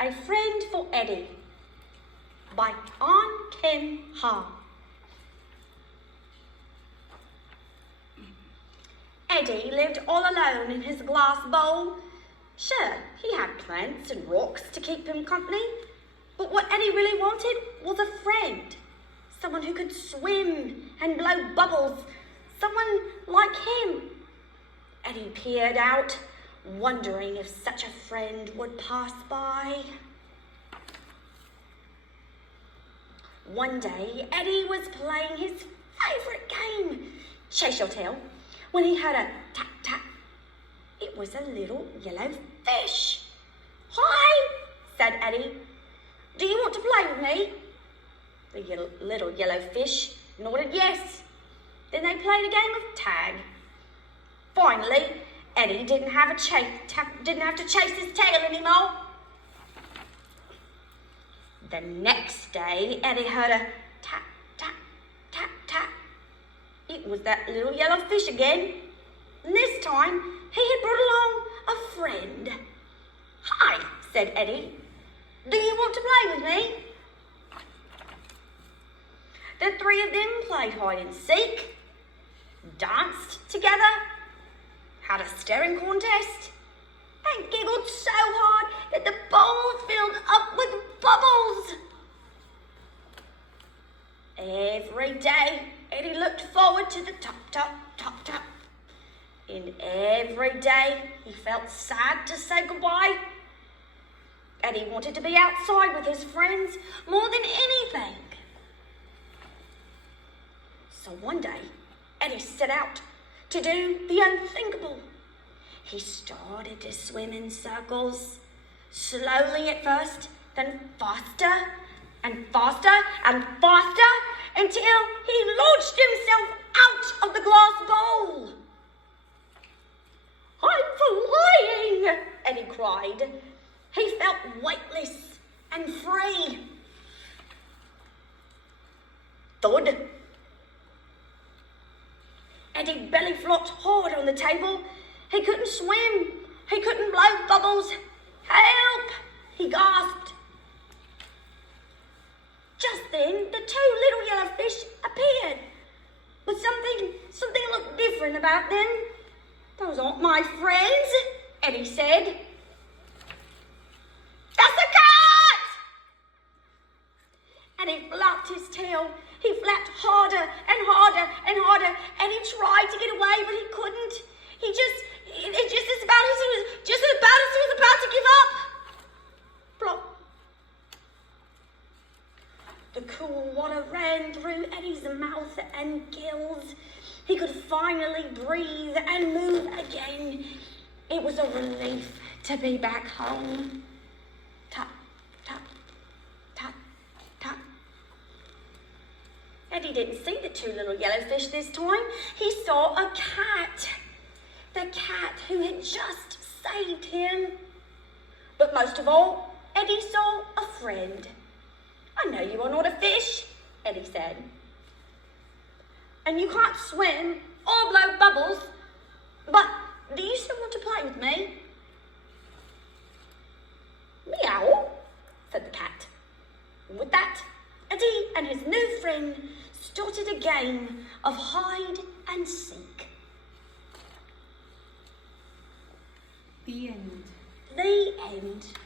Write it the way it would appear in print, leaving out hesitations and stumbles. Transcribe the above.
A Friend for Eddy by An Kim Ha. Eddy lived all alone in his glass bowl. Sure, he had plants and rocks to keep him company, but what Eddy really wanted was a friend. Someone who could swim and blow bubbles. Someone like him. Eddy peered out, wondering if such a friend would pass by. One day, Eddy was playing his favourite game, Chase Your Tail, when he heard a tap tap. It was a little yellow fish. "Hi," said Eddy. "Do you want to play with me?" The little yellow fish nodded yes. Then they played a game of tag. Finally, Eddy didn't have to chase his tail anymore. The next day, Eddy heard a tap, tap, tap, tap. It was that little yellow fish again. And this time, he had brought along a friend. "Hi," said Eddy. "Do you want to play with me?" The three of them played hide and seek, danced together, had a staring contest, and giggled so hard that the bowl filled up with bubbles. Every day, Eddy looked forward to the top, top, top, top. And every day, he felt sad to say goodbye. Eddy wanted to be outside with his friends more than anything. So one day, Eddy set out to do the unthinkable. He started to swim in circles, slowly at first, then faster and faster and faster, until he launched himself out of the glass bowl. "I'm flying!" Eddy cried. He felt weightless and free. Thud! Eddy belly flopped hard on the table. He couldn't swim. He couldn't blow bubbles. "Help!" he gasped. Just then, the two little yellow fish appeared. But something looked different about them. "Those aren't my friends," Eddy said. "That's a cat!" Eddy flapped his tail. He flapped harder and harder and harder, and he tried to get away, but he couldn't. It's just as bad as he was about to give up. Plop. The cool water ran through Eddy's mouth and gills. He could finally breathe and move again. It was a relief to be back home. Tap, tap, tap, tap. Eddy didn't see the two little yellow fish this time. He saw a cat. The cat who had just saved him. But most of all, Eddy saw a friend. "I know you are not a fish," Eddy said. "And you can't swim or blow bubbles, but do you still want to play with me?" "Meow," said the cat. With that, Eddy and his new friend started a game of hide and seek. The end. The end.